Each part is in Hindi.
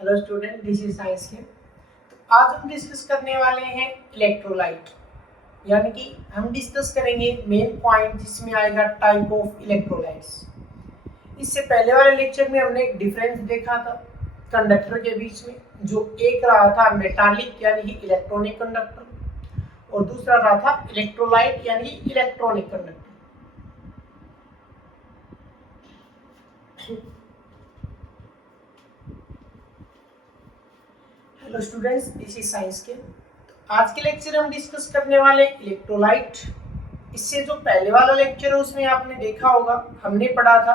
Hello student, this is science के। तो आज हम डिस्कस करने वाले हैं इलेक्ट्रोलाइट, यानी कि हम डिस्कस करेंगे मेन पॉइंट जिसमें आएगा टाइप ऑफ इलेक्ट्रोलाइट्स। इससे पहले वाले लेक्चर में हमने एक डिफरेंस देखा था कंडक्टर के बीच में, जो एक रहा था मेटालिक यानी कि इलेक्ट्रॉनिक कंडक्टर और दूसरा रहा था इलेक्ट्रोलाइट यानी कि electronic conductor. Hello students, this is science के। आज के लेक्चर हम डिस्कस करने वाले इलेक्ट्रोलाइट। इससे जो पहले वाला लेक्चर है उसमें आपने देखा होगा हमने पढ़ा था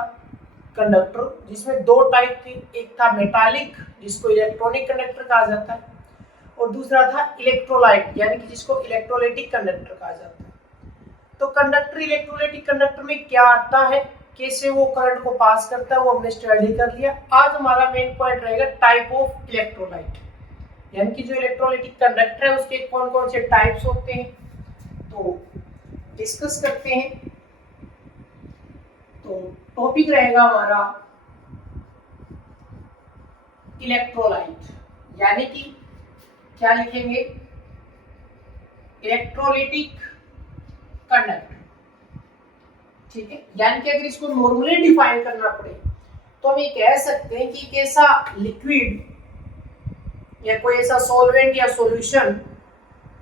कंडक्टर, जिसमें दो टाइप थे। एक था मेटालिक जिसको इलेक्ट्रॉनिक कंडक्टर कहा जाता है और दूसरा था इलेक्ट्रोलाइट यानी कि जिसको इलेक्ट्रोलाइटिक कंडक्टर कहा जाता है। तो कंडक्टर इलेक्ट्रोलाइटिक कंडक्टर में क्या आता है, कैसे वो करंट को पास करता है, वो हमने स्टडी कर लिया। आज हमारा मेन पॉइंट रहेगा टाइप ऑफ इलेक्ट्रोलाइट, यानी कि जो इलेक्ट्रोलाइटिक कंडक्टर है उसके कौन कौन से टाइप्स होते हैं, तो डिस्कस करते हैं। तो टॉपिक रहेगा हमारा इलेक्ट्रोलाइट, यानी कि क्या लिखेंगे, इलेक्ट्रोलाइटिक कंडक्टर। ठीक है, यानी कि अगर इसको नॉर्मली डिफाइन करना पड़े तो हम ये कह सकते हैं कि एक ऐसा लिक्विड या कोई ऐसा सॉल्वेंट या सॉल्यूशन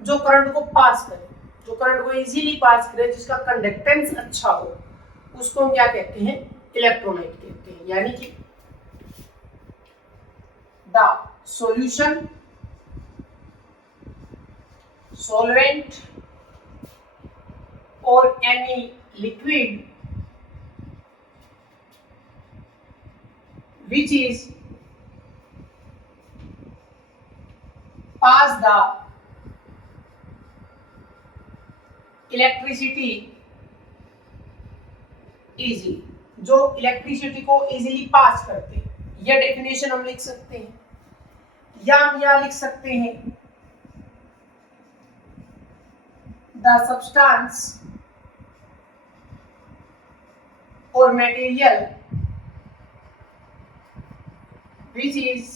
जो करंट को पास करे, जो करंट को इजीली पास करे, जिसका कंडक्टेंस अच्छा हो, उसको हम क्या कहते हैं, इलेक्ट्रोलाइट कहते हैं। यानी कि द सॉल्यूशन, सॉल्वेंट और any liquid which is pass the electricity easy, जो इलेक्ट्रिसिटी को इजीली पास करते हैं। यह डेफिनेशन हम लिख सकते हैं, या हम यह लिख सकते हैं द सब्सटेंस और material which is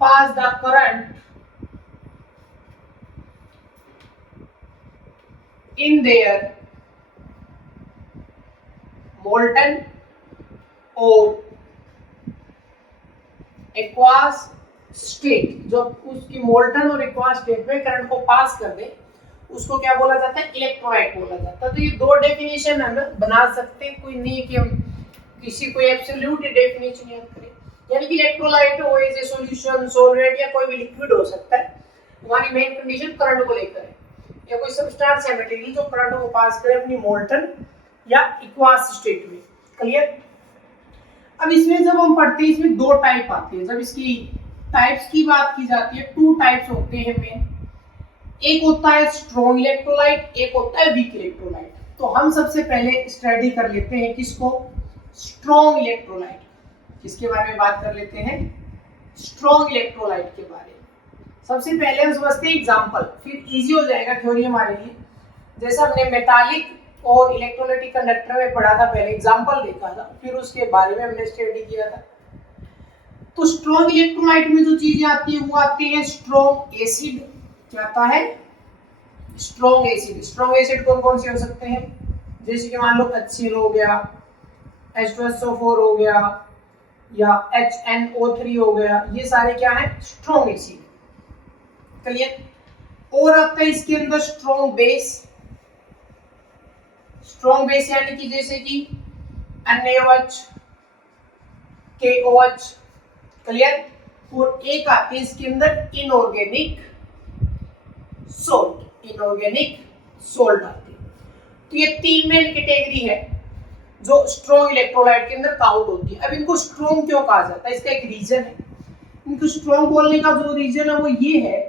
pass the current in their molten or aqueous state। जो उसकी मोल्टन और एक्वास स्टेट में करंट को पास कर दे उसको क्या बोला जाता है, इलेक्ट्रोलाइट बोला जाता है। तो ये दो डेफिनेशन हम बना सकते हैं, कोई नहीं कि हम किसी को एब्सोल्यूट डेफिनेशन याद करें। यानी कि इलेक्ट्रोलाइट हो एज ए सॉल्यूशन, सॉल्वेंट या कोई भी लिक्विड हो सकता है। हमारी मेन कंडीशन करंट को लेकर है, या कोई सब्सटेंस या मटेरियल जो करंट को पास करे अपनी मोल्टन या एक्वास स्टेट में। क्लियर। अब इसमें जब हम पढ़ते हैं इसमें दो टाइप आते हैं। जब इसकी टाइप्स की बात की जाती है, टू टाइप्स होते हैं मेन। एक होता है स्ट्रॉन्ग इलेक्ट्रोलाइट, एक होता है वीक इलेक्ट्रोलाइट। तो हम सबसे पहले स्टडी कर लेते हैं किसको, स्ट्रॉन्ग इलेक्ट्रोलाइट। किसके बारे में बात कर लेते हैं, स्ट्रॉन्ग इलेक्ट्रोलाइट के बारे में। सबसे पहले हम समझते हैं एग्जांपल, फिर इजी हो जाएगा थ्योरी हमारे लिए। जैसा हमने मेटालिक और इलेक्ट्रोलाइटिक कंडक्टर में पढ़ा था, पहले एग्जांपल देखा था, फिर उसके बारे में हमने स्टडी किया था। तो स्ट्रॉन्ग इलेक्ट्रोलाइट में जो चीजें आती है वो आती है स्ट्रॉन्ग एसिड। क्या आता है, स्ट्रॉन्ग एसिड। स्ट्रॉन्ग एसिड कौन कौन से हो सकते हैं, जैसे कि मान लो HCl हो गया, H2SO4 हो गया, या HNO3 हो गया। ये सारे क्या है, स्ट्रॉन्ग एसिड। क्लियर। और आता है इसके अंदर स्ट्रॉन्ग बेस। स्ट्रॉन्ग बेस यानी कि जैसे कि NaOH, KOH। क्लियर। और एक आती है इसके अंदर इनऑर्गेनिक सोल्ट, इनऑर्गेनिक सोल्ट आती है। तो ये तीन मेन कैटेगरी है जो स्ट्रॉन्ग इलेक्ट्रोलाइट के अंदर काउंट होती है। अब इनको स्ट्रॉन्ग क्यों कहा जाता है, इसका एक रीजन है। इनको स्ट्रॉन्ग बोलने का जो रीजन है वो ये है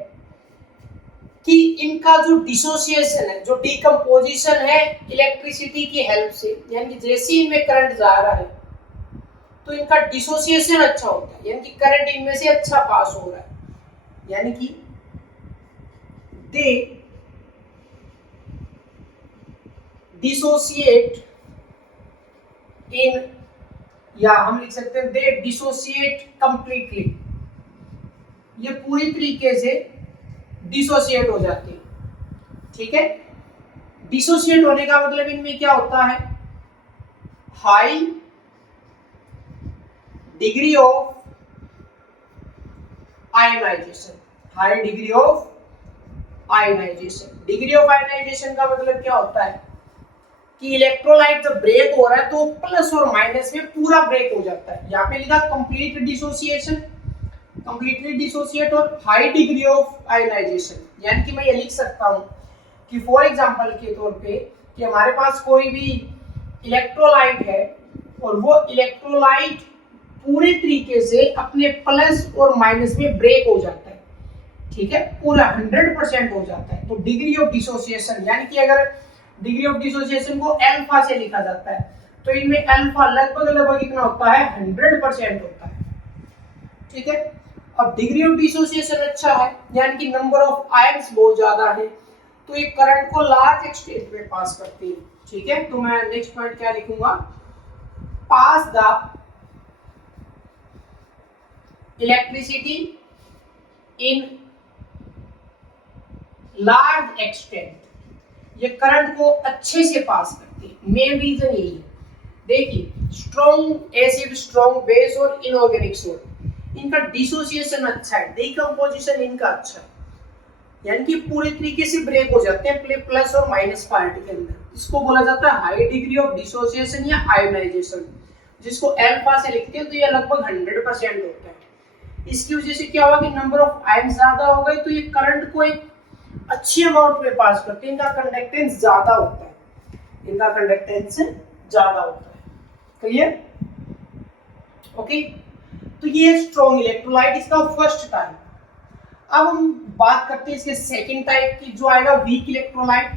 कि इनका जो डिसोसिएशन है, जो डिकम्पोजिशन है इलेक्ट्रिसिटी की हेल्प से, यानी कि जैसे ही इनमें करंट जा रहा है तो इनका डिसोसिएशन अच्छा होता है, यानी कि करंट इनमें से अच्छा पास हो रहा है। यानी कि दे डिसोसिएट in या हम लिख सकते हैं दे डिसोसिएट कंप्लीटली, ये पूरी तरीके से डिसोसिएट हो जाते हैं। ठीक है, डिसोसिएट होने का मतलब इनमें क्या होता है, high degree of ionization, high degree of ionization. Degree of ionization का मतलब क्या होता है कि इलेक्ट्रोलाइट जब ब्रेक हो रहा है तो प्लस और माइनस में पूरा ब्रेक हो जाता है। यहाँ पे लिखा कंप्लीट डिसोसिएशन, कंप्लीटली डिसोसिएट और हाई डिग्री ऑफ आयनाइजेशन। यानी कि मैं ये लिख सकता हूँ कि फॉर एग्जांपल के तौर पे कि हमारे पास कोई भी इलेक्ट्रोलाइट है और वो इलेक्ट्रोलाइट पूरे तरीके से अपने प्लस और माइनस में ब्रेक हो जाता है। ठीक है, पूरा 100% हो जाता है। तो डिग्री ऑफ डिसोसिएशन, यानी कि अगर डिग्री ऑफ डिसोसिएशन को अल्फा से लिखा जाता है तो इनमें अल्फा लगभग लगभग इतना होता है, 100% होता है। ठीक है, अब डिग्री ऑफ डिसोसिएशन अच्छा है यानी कि नंबर ऑफ आयंस बहुत ज्यादा है, तो ये करंट को लार्ज एक्सटेंट में पास करती है। ठीक है, तो मैं नेक्स्ट पॉइंट क्या लिखूंगा, pass the electricity in large extent, ये करंट को अच्छे से पास करती है। मेन रीजन यही है। देखिए, स्ट्रॉन्ग एसिड, स्ट्रॉन्ग बेस और इनऑर्गेनिक सोल्ट, इनका डिसोसिएशन अच्छा है, डिकम्पोजिशन इनका अच्छा है, यानी कि पूरे तरीके से ब्रेक हो जाते हैं प्लस और माइनस पार्ट के अंदर। इसको बोला जाता है हाई डिग्री ऑफ डिसोसिएशन या आयोनाइजेशन, जिसको अल्फा से लिखते हैं। तो ये लगभग 100% होता है। इसकी वजह से क्या होगा कि नंबर ऑफ आयन ज्यादा हो गए तो ये करंट को एक अच्छी अमाउंट में पास करते हैं, इनका कंडक्टेंस ज्यादा होता है, इनका कंडक्टेंस ज्यादा होता है। क्लियर? ओके, तो ये स्ट्रॉन्ग इलेक्ट्रोलाइट इसका फर्स्ट टाइप। अब हम बात करते हैं इसके सेकंड टाइप की, जो आएगा वीक इलेक्ट्रोलाइट।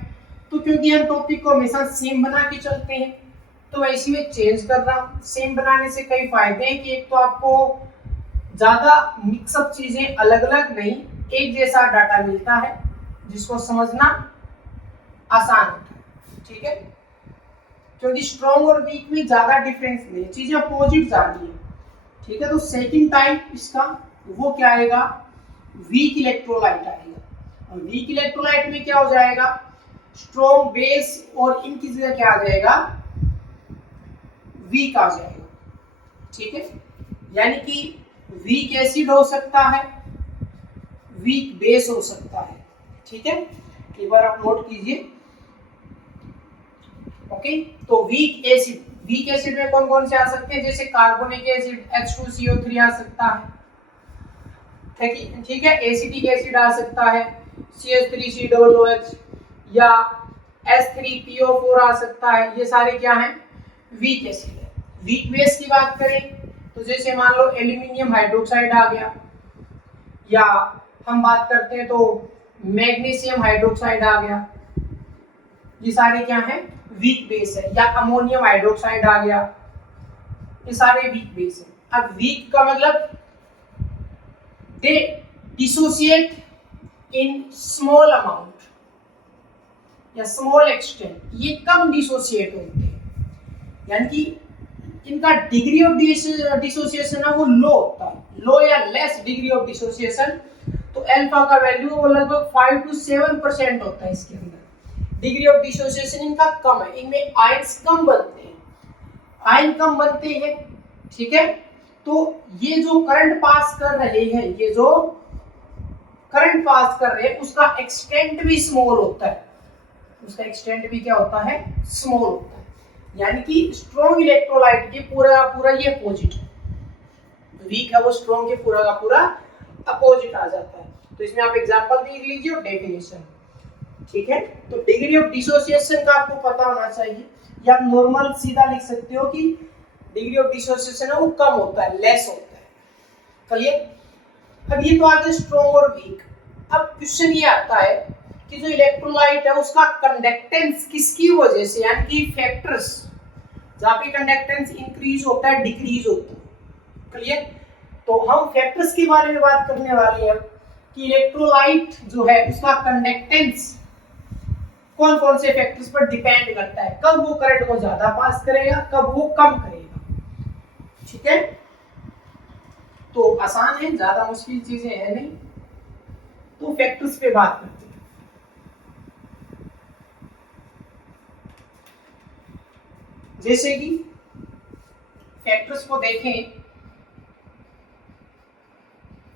तो क्योंकि हम टॉपिक को हमेशा सेम बना के चलते हैं तो मैं इसमें चेंज कर रहा हूँ। सेम बनाने से कई फायदे हैं कि एक तो आपको ज्यादा मिक्सअप चीजें अलग अलग नहीं, एक जैसा डाटा मिलता है जिसको समझना आसान होता है। ठीक है, क्योंकि स्ट्रॉन्ग और वीक में ज्यादा डिफरेंस नहीं, चीजें अपोजिट जा रही है। ठीक है, तो सेकंड टाइप इसका वो क्या आएगा, वीक इलेक्ट्रोलाइट आएगा। और वीक इलेक्ट्रोलाइट में क्या हो जाएगा, स्ट्रॉन्ग बेस और इनकी जगह क्या आ जाएगा, वीक आ जाएगा। ठीक है, यानी कि वीक एसिड हो सकता है, वीक बेस हो सकता है। ठीक है, एक बार आप नोट कीजिए। ओके, तो वीक एसिड में कौन कौन से आ सकते हैं, जैसे कार्बोनिक एसिड H2CO3 आ सकता है। ठीक है, एसिटिक एसिड आ सकता है CH3COOH या H3PO4 आ सकता है। ये सारे क्या हैं, वीक एसिड है। वीक बेस की बात करें तो जैसे मान लो एल्यूमिनियम हाइड्रोक्साइड आ गया, या हम बात करते हैं तो मैग्नीशियम हाइड्रोक्साइड आ गया, ये सारे क्या हैं, वीक बेस है। या अमोनियम हाइड्रोक्साइड आ गया, ये सारे वीक बेस है। अब वीक का मतलब they dissociate in small amount या स्मॉल एक्सटेंट, ये कम डिसोसिएट होते हैं, यानी कि इनका डिग्री ऑफ डिसोसिएशन है वो लो होता है, लो या लेस डिग्री ऑफ डिसोसिएशन। तो अल्फा का वैल्यू वो लगभग 5 to 7% होता है इसके अंदर। डिग्री ऑफ डिसोसिएशन इनका कम है, इनमें आयंस कम बनते हैं, आयन कम बनते हैं। ठीक है, तो ये जो करंट पास कर रहे हैं, ये जो करंट पास कर रहे हैं उसका एक्सटेंट भी स्मॉल होता है, उसका एक्सटेंट भी क्या होता है, स्मॉल होता है। यानी कि स्ट्रॉन्ग इलेक्ट्रोलाइट के पूरा पूरा ये अपोजिट है, वीक है वो स्ट्रॉन्ग के पूरा का पूरा अपोजिट आ जाता है। तो इसमें आप एग्जांपल देख लीजिए और डेफिनेशन। ठीक है, तो डिग्री ऑफ डिसोसिएशन का आपको पता होना चाहिए, या नॉर्मल सीधा लिख सकते हो कि डिग्री ऑफ डिसोसिएशन है वो कम होता है, लेस होता है। क्लियर? अब ये तो आगे स्ट्रॉन्ग और वीक। अब क्वेश्चन ये आता है कि जो इलेक्ट्रोलाइट है उसका कंडक्टेंस किसकी वजह से, यानी कि फैक्टर्स जहां पे कंडक्टेंस इंक्रीज होता है, डिक्रीज होता है। क्लियर? तो हम फैक्टर्स के बारे में बात करने वाले हैं कि इलेक्ट्रोलाइट जो है उसका कंडक्टेंस कौन कौन से फैक्टर्स पर डिपेंड करता है, कब वो करंट को ज्यादा पास करेगा, कब वो कम करेगा। ठीक है, तो आसान है, ज्यादा मुश्किल चीजें है नहीं। तो फैक्टर्स पे बात करते हैं। जैसे कि फैक्टर्स को देखें,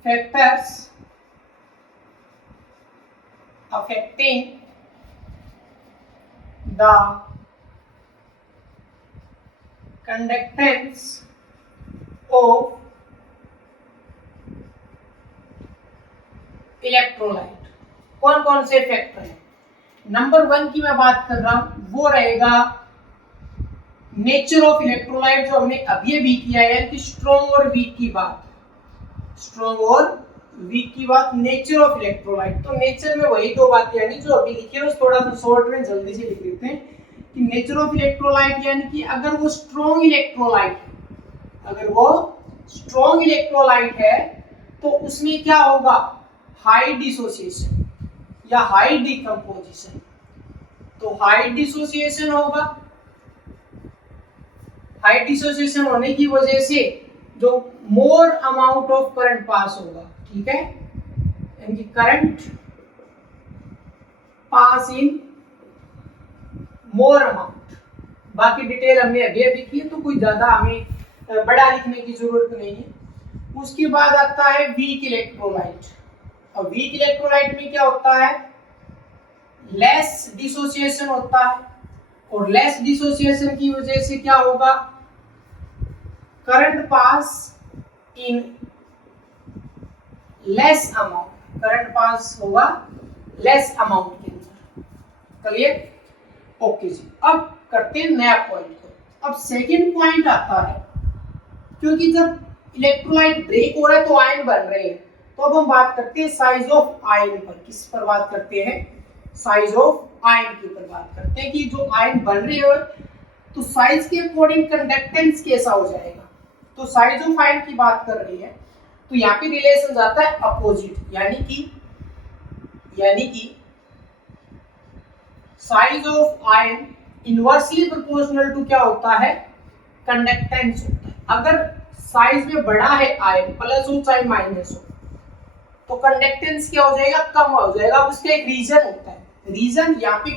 factors affecting the conductance of electrolyte. कौन कौन से फैक्टर हैं? नंबर 1 की मैं बात कर रहा हूं, वो रहेगा नेचर ऑफ इलेक्ट्रोलाइट, जो हमने अभी किया है कि स्ट्रॉन्ग और वीक की बात, स्ट्रॉन्ग और वीक की बात, नेचर ऑफ इलेक्ट्रोलाइट। तो नेचर में वही दो बातें यानी जो अभी लिखी है, थोड़ा सा शॉर्ट में जल्दी से लिख देते हैं कि नेचर ऑफ इलेक्ट्रोलाइट यानी कि अगर वो स्ट्रॉन्ग इलेक्ट्रोलाइट है, अगर वो स्ट्रॉन्ग इलेक्ट्रोलाइट है तो उसमें क्या होगा, हाई डिसोसिएशन या हाई डिकम्पोजिशन। तो हाई डिसोसिएशन होगा, हाई डिसोसिएशन होने की वजह से जो more amount of current pass होगा, ठीक है, यानी कि करंट पास इन मोर अमाउंट। बाकी डिटेल हमने अभी की है, तो कोई ज्यादा हमें बड़ा लिखने की जरूरत नहीं है। उसके बाद आता है वीक इलेक्ट्रोलाइट। और वीक इलेक्ट्रोलाइट में क्या होता है, लेस डिसोसिएशन होता है, और लेस डिसोसिएशन की वजह से क्या होगा, current pass in less amount, current pass होगा लेस अमाउंट के अंदर। क्लियर? ओके जी। अब करते हैं नया पॉइंट को। अब सेकंड पॉइंट आता है, क्योंकि जब इलेक्ट्रोलाइट ब्रेक हो रहा है तो आयन बन रहे हैं, तो अब हम बात करते हैं साइज ऑफ आयन पर। किस पर बात करते हैं? साइज ऑफ आयन के ऊपर बात करते हैं कि जो आयन बन रहे हो तो साइज के अकॉर्डिंग कंडक्टेंस कैसा हो जाएगा। तो साइज ऑफ आयन की बात कर रही है, तो यहाँ पे रिलेशन जाता है अपोजिट, यानी कि size of ion inversely proportional to क्या होता है, कंडक्टेंस होता है। अगर साइज में बड़ा है आयन, प्लस हो चाहे माइनस हो, तो कंडक्टेंस क्या हो जाएगा, कम हो जाएगा। अब उसका एक रीजन होता है, रीजन यहाँ पे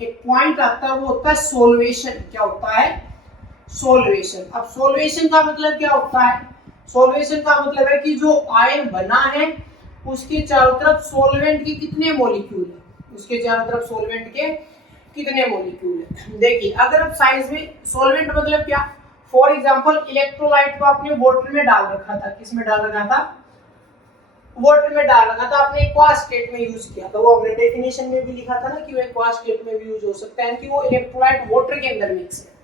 एक पॉइंट आता है, वो होता है सोल्वेशन। क्या होता है? सोल्वेशन। अब सोल्वेशन का मतलब क्या होता है? सोल्वेशन का मतलब है कि जो आयन बना है उसके चारों तरफ सोल्वेंट के कितने मॉलिक्यूल है, उसके चारों तरफ सोल्वेंट के कितने मॉलिक्यूल है। देखिए, अगर आप साइज में, सोल्वेंट मतलब क्या, फॉर एग्जांपल इलेक्ट्रोलाइट को आपने वाटर में डाल रखा था, किस में डाल रखा था, वाटर में डाल रखा था, आपने एक्वा स्टेट में यूज किया था। वो हमने डेफिनेशन में भी लिखा था ना कि वो एक्वा स्टेट में भी यूज हो सकता है, कि वो इलेक्ट्रोलाइट वाटर के अंदर मिक्स है।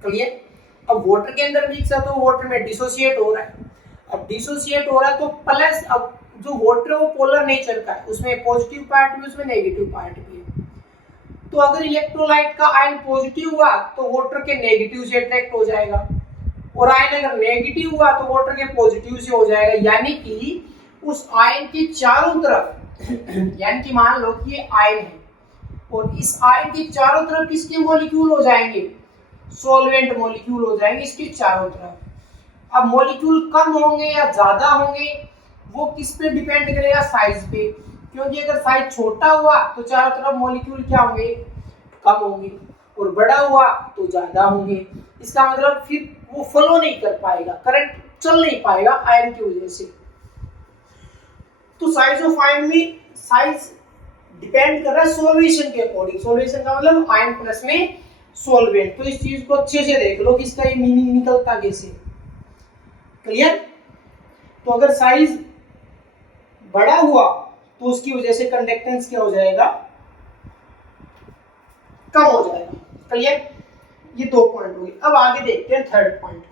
क्लियर? अब वाटर के अंदर मिक्स है तो वाटर में डिसोसिएट हो रहा है। अब डिसोसिएट हो रहा है तो प्लस, अब जो वाटर है वो पोलर नेचर का है, उसमें पॉजिटिव पार्ट भी, उसमें नेगेटिव पार्ट भी है। तो अगर इलेक्ट्रोलाइट का आयन पॉजिटिव हुआ तो वाटर के नेगेटिव से अट्रैक्ट हो जाएगा, और आयन अगर नेगेटिव हुआ तो वाटर के पॉजिटिव से हो जाएगा। यानी कि उस आयन के चारों तरफ यानी कि मान लो कि ये आयन है, और इस आयन के चारों तरफ किसके मॉलिक्यूल हो जाएंगे, सॉल्वेंट मॉलिक्यूल हो जाएंगे इसके चारों तरफ। अब मॉलिक्यूल कम होंगे या ज्यादा होंगे वो किस पे डिपेंड करेगा, साइज पे। क्योंकि अगर साइज छोटा हुआ तो चारों तरफ मॉलिक्यूल क्या होंगे, कम होंगे, और बड़ा हुआ तो ज्यादा होंगे। इसका मतलब फिर वो फ्लो नहीं कर पाएगा, करंट चल नहीं पाएगा आयन की वजह से। तो साइज ऑफ आयन में साइज डिपेंड कर रहा है सॉल्वेशन के अकॉर्डिंग। सॉल्वेशन का मतलब आयन प्लस में सॉल्वेंट। तो इस चीज को अच्छे से देख लो कि इसका ये मीनिंग निकलता कैसे। क्लियर? तो अगर साइज बड़ा हुआ तो उसकी वजह से कंडक्टेंस क्या हो जाएगा, कम हो जाएगा। क्लियर? ये दो पॉइंट हो गए। अब आगे देखते हैं थर्ड पॉइंट।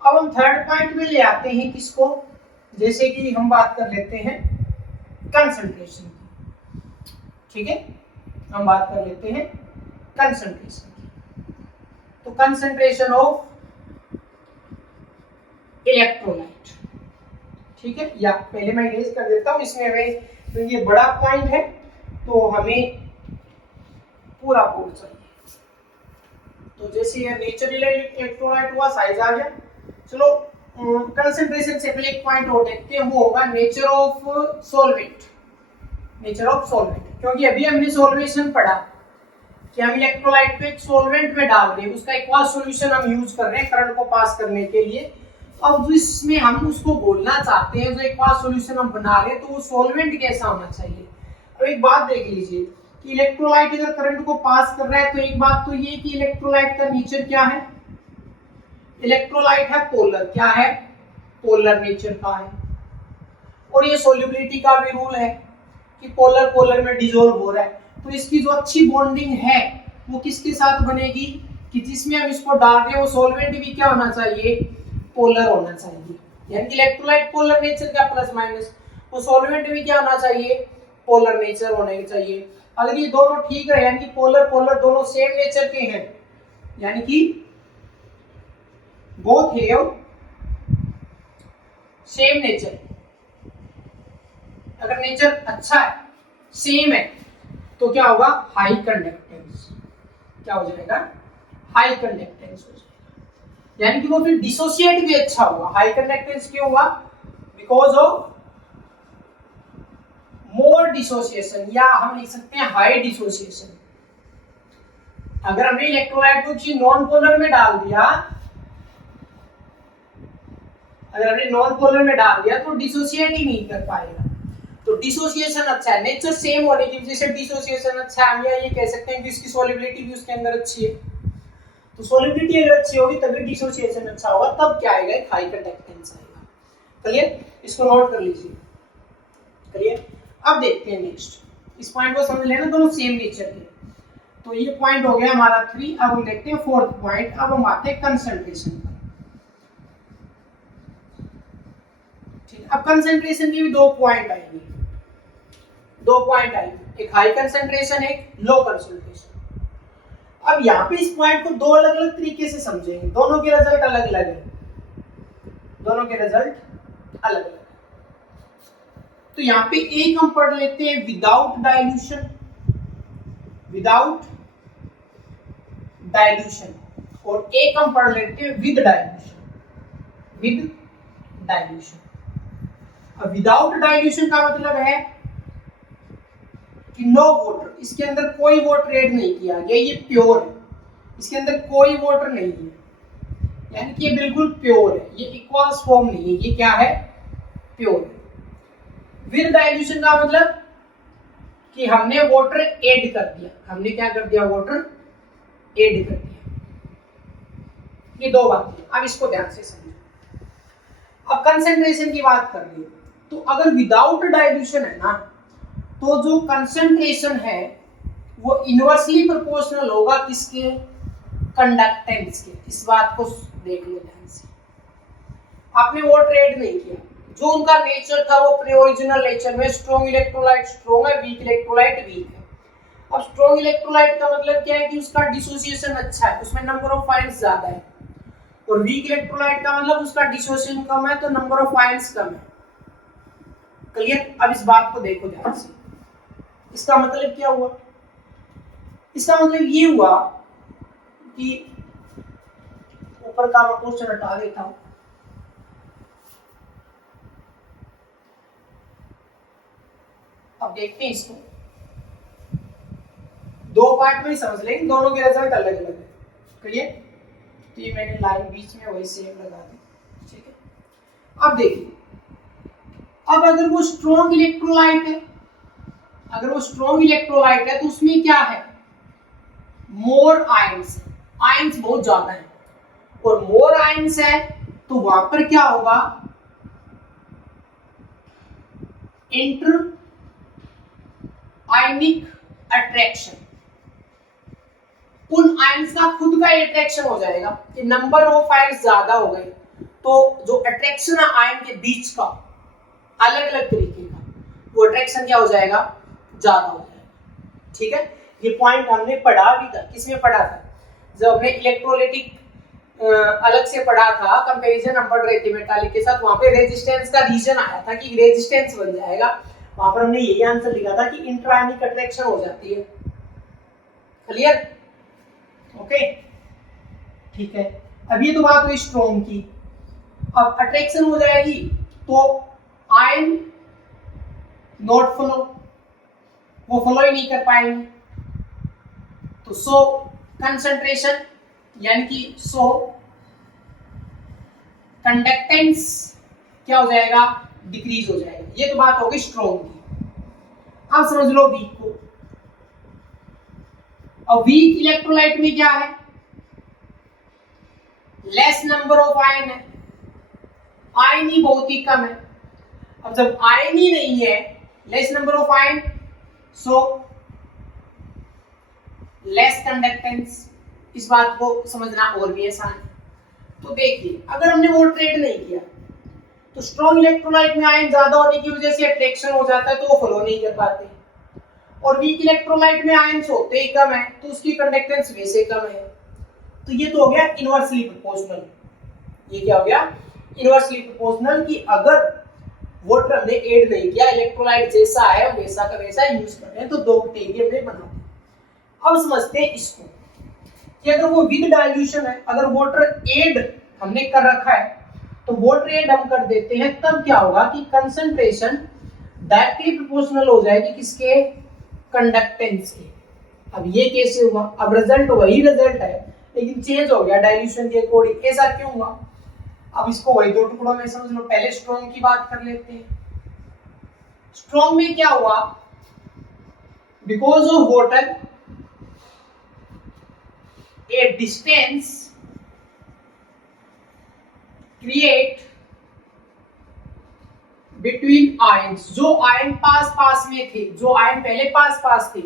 अब हम थर्ड पॉइंट में ले आते हैं किसको, जैसे कि हम बात कर लेते हैं कंसंट्रेशन की। ठीक है, हम बात कर लेते हैं कंसंट्रेशन की। तो कंसंट्रेशन ऑफ इलेक्ट्रोलाइट, ठीक है, या पहले मैं इरेज कर देता हूं, इसमें हमें, तो ये बड़ा पॉइंट है तो हमें पूरा बोर्ड चाहिए। तो जैसे ये नेचुरल इलेक्ट्रोलाइट हुआ, साइज आ गया। चलो कंसंट्रेशन से पहले एक पॉइंट और देखते हैं, वो होगा nature of solvent. Nature of solvent, क्योंकि अभी हमने सॉल्वेशन पढ़ा कि हम इलेक्ट्रोलाइट को एक सॉल्वेंट में डाल रहे हैं, उसका एक्वास सॉल्यूशन हम यूज कर रहे हैं करंट को पास करने के लिए। अब जो इसमें हम उसको बोलना चाहते हैं, जो एक्वास सॉल्यूशन हम बना रहे हैं, तो वो सॉल्वेंट कैसा होना चाहिए। अब एक बात देख लीजिए कि इलेक्ट्रोलाइट अगर करंट को पास कर रहा है, तो एक बात तो ये कि इलेक्ट्रोलाइट का नेचर क्या है, इलेक्ट्रोलाइट है पोलर। क्या है, पोलर नेचर का है। और ये सोल्युबिलिटी का भी रूल है कि पोलर पोलर में डिसॉल्व हो रहा है, तो इसकी जो अच्छी बॉन्डिंग है वो किसके साथ बनेगी, कि जिसमें हम इसको डाल रहे हैं वो सॉल्वेंट भी क्या होना चाहिए, पोलर होना चाहिए। यानी कि इलेक्ट्रोलाइट पोलर नेचर का प्लस माइनस, वो सॉल्वेंट भी क्या होना चाहिए, पोलर नेचर होने चाहिए। अगर ये दोनों ठीक है, यानी कि पोलर पोलर दोनों सेम नेचर के हैं, यानी कि बोथ हैव सेम नेचर, अगर नेचर अच्छा है, सेम है, तो क्या होगा, हाई कंडक्टेंस। क्या हो जाएगा, हाई कंडक्टेंस हो जाएगा। यानी कि वो फिर डिसोसिएट भी अच्छा होगा। हाई कंडक्टेंस क्यों हुआ, बिकॉज ऑफ मोर डिसोसिएशन, या हम लिख सकते हैं हाई डिसोसिएशन। अगर हमने इलेक्ट्रोलाइट को किसी नॉन पोलर में डाल दिया, अगर हमने नॉन पोलर में डाल दिया तो डिसोसिएट ही नहीं कर पाएगा। तो डिसोसिएशन अच्छा है, नेचर सेम होने की वजह से डिसोसिएशन अच्छा है। हम ये कह सकते हैं कि इसकी सॉल्युबिलिटी भी उसके अंदर अच्छी है। तो सॉल्युबिलिटी अगर अच्छी होगी तभी डिसोसिएशन अच्छा होगा, तब क्या आएगा, एक हाई कंडक्टेंस आएगा। क्लियर, इसको नोट कर लीजिए। क्लियर, अब देखते हैं नेक्स्ट, इस पॉइंट को समझ लेना, दोनों सेम नेचर के। तो ये पॉइंट हो गया हमारा 3। अब हम देखते हैं 4th पॉइंट। अब हम आते हैं कंसंट्रेशन पर। ठीक, अब कंसंट्रेशन के भी 2 पॉइंट आएंगे, 2 पॉइंट आएंगे, एक हाई कंसंट्रेशन, एक लो कंसंट्रेशन। अब यहाँ पे इस पॉइंट को 2 अलग अलग तरीके से समझेंगे, दोनों के रिजल्ट अलग अलग है, दोनों के रिजल्ट अलग अलग। तो यहाँ पे एक हम पढ़ लेते हैं विदाउट डाइल्यूशन, विदाउट डाइल्यूशन, और एक हम पढ़ लेते हैं विद डाइल्यूशन, विद डाइल्यूशन। अब विदाउट डाइल्यूशन का मतलब है कि नो वाटर, इसके अंदर कोई वाटर ऐड नहीं किया गया, ये प्योर है, इसके अंदर कोई वाटर नहीं है, यानी कि ये बिल्कुल प्योर है, ये इक्वस फॉर्म नहीं है, ये क्या है, प्योर है। विद डाइल्यूशन का मतलब कि हमने वाटर ऐड कर दिया, हमने क्या कर दिया, वाटर ऐड कर दिया। ये 2 बातें, अब इसको ध्यान से समझो। अब कंसंट्रेशन की बात कर रही है, तो अगर विदाउट डाइल्यूशन है ना, तो जो कंसंट्रेशन है वो इनवर्सली प्रोपोर्शनल होगा किसके, कंडक्टेंस के। इस बात को देख लो ध्यान से, आपने वाटर ऐड नहीं किया, जो उनका नेचर था वो प्री ओरिजिनल नेचर में, स्ट्रॉन्ग इलेक्ट्रोलाइट स्ट्रॉन्ग है, वीक इलेक्ट्रोलाइट वीक है। अब स्ट्रॉन्ग इलेक्ट्रोलाइट का मतलब क्या है कि उसका डिसोसिएशन अच्छा है, उसमें नंबर ऑफ आयंस ज्यादा है, और वीक इलेक्ट्रोलाइट का मतलब उसका डिसोसिएशन कम है, तो नंबर ऑफ आयंस कम है। क्लियर, अब इस बात को देखो ध्यान से, इसका मतलब क्या हुआ, इसका मतलब ये हुआ कि ऊपर का मैं क्वेश्चन हटा देता हूं। अब देखते हैं इसको, 2 पार्ट में ही समझ लेंगे, दोनों के रिजल्ट अलग अलग है। क्लियर, तो ये मैंने लाइन बीच में वही सेम लगा दी, ठीक है। अब देखिए, अब अगर वो स्ट्रॉन्ग इलेक्ट्रोलाइट है, अगर वो स्ट्रॉन्ग इलेक्ट्रोलाइट है तो उसमें क्या है, मोर आयंस, आयंस बहुत ज्यादा है, और मोर आयंस है तो वहां पर क्या होगा, इंटर आयनिक अट्रैक्शन, उन आयंस का खुद का अट्रैक्शन हो जाएगा कि नंबर ऑफ आयंस ज्यादा हो गए, तो जो अट्रैक्शन है आयन के बीच का अलग अलग तरीके का, वो अट्रैक्शन क्या हो जाएगा, ज्यादा हो जाएगा। ठीक है, ये पॉइंट हमने पढ़ा भी था, किसमें पढ़ा था, जब हमने इलेक्ट्रोलाइटिक अलग से पढ़ा था, कंपैरिजन हम पढ़ रहे थे मेटालिक के साथ, वहां पे रेजिस्टेंस का रीजन आया था कि रेजिस्टेंस बन जाएगा, वहां पर हमने यही आंसर लिखा था कि इंट्रायनिक अट्रैक्शन हो जाती है। Clear, okay. ठीक है, अब ये तो बात हुई स्ट्रॉन्ग की। अब अट्रैक्शन हो जाएगी तो आयन नॉट फ्लो, वो फ्लो ही नहीं कर पाएंगे। तो सो कंसंट्रेशन यानी कि सो कंडक्टेंस क्या हो जाएगा, डिक्रीज हो जाएगा। ये तो बात होगी स्ट्रॉन्ग की। अब समझ लो वीक को। अब वीक इलेक्ट्रोलाइट में क्या है, लेस नंबर ऑफ आयन है, आयन ही बहुत ही कम है। अब जब आयन ही नहीं है, less number of ion, so less conductance. इस बात को समझना और भी आसान है। तो देखिए, अगर हमने वो ट्रेड नहीं किया तो स्ट्रॉन्ग इलेक्ट्रोलाइट में आयन ज्यादा होने की वजह से अट्रैक्शन हो जाता है, तो वो फ्लो नहीं कर पाते। और वीक इलेक्ट्रोलाइट में आयन्स होते ही कम है, तो उसकी कंडक्टेंस वैसे कम है। तो ये तो हो गया इनवर्सली प्रोपोर्शनल। ये क्या हो गया, इनवर्सली प्रोपोर्शनल, कि अगर वाटर हमने ऐड नहीं किया, इलेक्ट्रोलाइट जैसा है वैसा का वैसा यूज कर रहे हैं, तो दो कैटेगरी हमने बना दी। अब समझते हैं इसको कि अगर वो विद डाइल्यूशन है, अगर वाटर ऐड हमने कर रखा है, तो वाटर ऐड हम कर देते हैं, तब क्या होगा कि कंसंट्रेशन डायरेक्टली प्रोपोर्शनल हो जाएगी किसके, कंडक्टेंस के। अब ये कैसे हुआ, अब रिजल्ट वही रिजल्ट है लेकिन चेंज हो गया डाइल्यूशन के अकॉर्डिंग। ऐसा क्यों हुआ, अब इसको वही दो टुकड़ों में समझ लो। पहले स्ट्रॉन्ग की बात कर लेते हैं। स्ट्रॉन्ग में क्या हुआ, because of water a distance create between ions, जो आयन पास पास में थे, जो आयन पहले पास पास थे,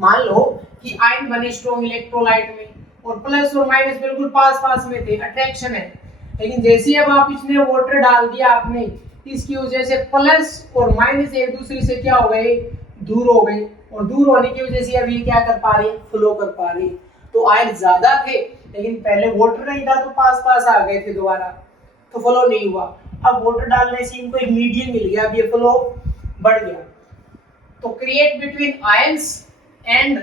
मान लो कि आयन बने स्ट्रॉन्ग इलेक्ट्रोलाइट में और प्लस और माइनस बिल्कुल पास पास में थे, अट्रैक्शन है। लेकिन जैसे अब आप इसमें वाटर डाल दिया आपने, इसकी वजह से प्लस और माइनस एक दूसरे से क्या हो गए, दूर हो गए, और दूर होने की वजह से अब ये क्या कर पा रहे हैं, फ्लो कर पा रहे हैं। तो आयन ज्यादा थे लेकिन पहले वाटर नहीं था तो पास पास आ गए थे दोबारा, तो फ्लो नहीं हुआ। अब वाटर डालने से इनको एक मीडियम मिल गया, अब ये फ्लो बढ़ गया। तो create between ions and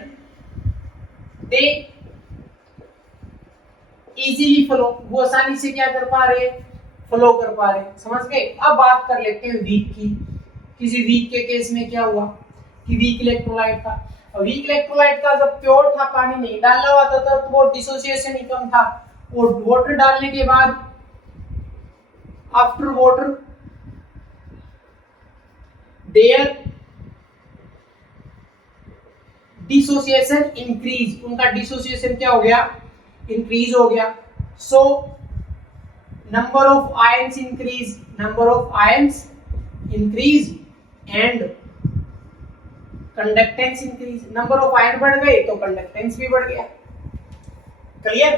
they easily flow, वो आसानी से क्या कर पा रहे हैं, फ्लो कर पा रहे हैं। समझ गए। अब बात कर लेते हैं वीक की। किसी वीक के केस में क्या हुआ कि वीक इलेक्ट्रोलाइट था, वीक इलेक्ट्रोलाइट का जब प्योर था, पानी नहीं डालना हुआ था, तब वो डिसोसिएशन ही कम था, और वाटर डालने के बाद after water their dissociation increase, उनका डिसोसिएशन क्या हो गया, इंक्रीज हो गया। So number of ions increase, number of ions increase and conductance increase, number of ion बढ़ गए तो कंडक्टेंस भी बढ़ गया। क्लियर।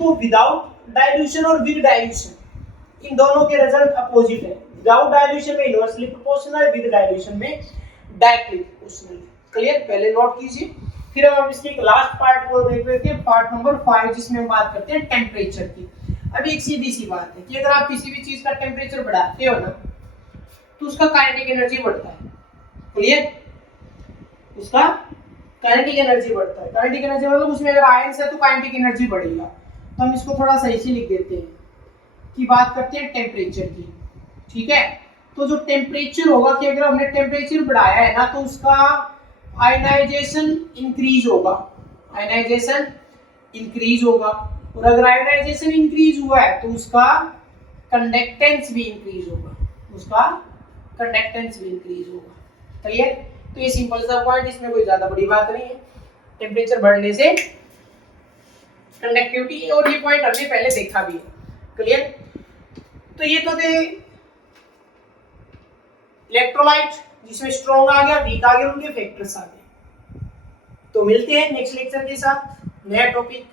तो विदाउट डाइल्यूशन और विद डाइल्यूशन, इन दोनों के रिजल्ट अपोजिट है। विदाउट डाइल्यूशन में इनवर्सली प्रोपोर्शनल, विद डाइल्यूशन में डायरेक्टली प्रोपोर्शनल। क्लियर, पहले नोट कीजिए। फिर हम इसके एक लास्ट पार्ट को देख लेते हैं, पार्ट नंबर 5, जिसमें हम बात करते हैं टेम्परेचर की। अब एक सीधी सी बात है कि अगर आप किसी भी चीज का टेम्परेचर बढ़ाते हो ना, तो उसका काइनेटिक एनर्जी बढ़ता है। क्लियर, उसका काइनेटिक एनर्जी बढ़ता है। काइनेटिक एनर्जी मतलब उसमें अगर आयंस है तो काइनेटिक एनर्जी बढ़ेगा। तो हम इसको थोड़ा सही से लिख देते हैं कि बात करते हैं टेम्परेचर की। ठीक है, तो जो टेम्परेचर होगा कि अगर हमने टेम्परेचर बढ़ाया है ना, तो उसका आयनाइजेशन इंक्रीज होगा, आयनाइजेशन इंक्रीज होगा। और अगर आयनाइजेशन इंक्रीज हुआ है तो उसका कंडक्टेंस भी इंक्रीज होगा, उसका कंडक्टेंस भी इंक्रीज होगा। क्लियर। तो ये सिंपल सा पॉइंट, इसमें कोई ज्यादा बड़ी बात नहीं है। टेम्परेचर बढ़ने से कंडक्टिविटी, और ये पॉइंट हमने पहले देखा भी है। क्लियर। तो ये तो थे इलेक्ट्रोलाइट, जिसमें स्ट्रॉन्ग आ गया, वीक आ गया, उनके फैक्टर्स आ गए। तो मिलते हैं नेक्स्ट लेक्चर के साथ, नया टॉपिक।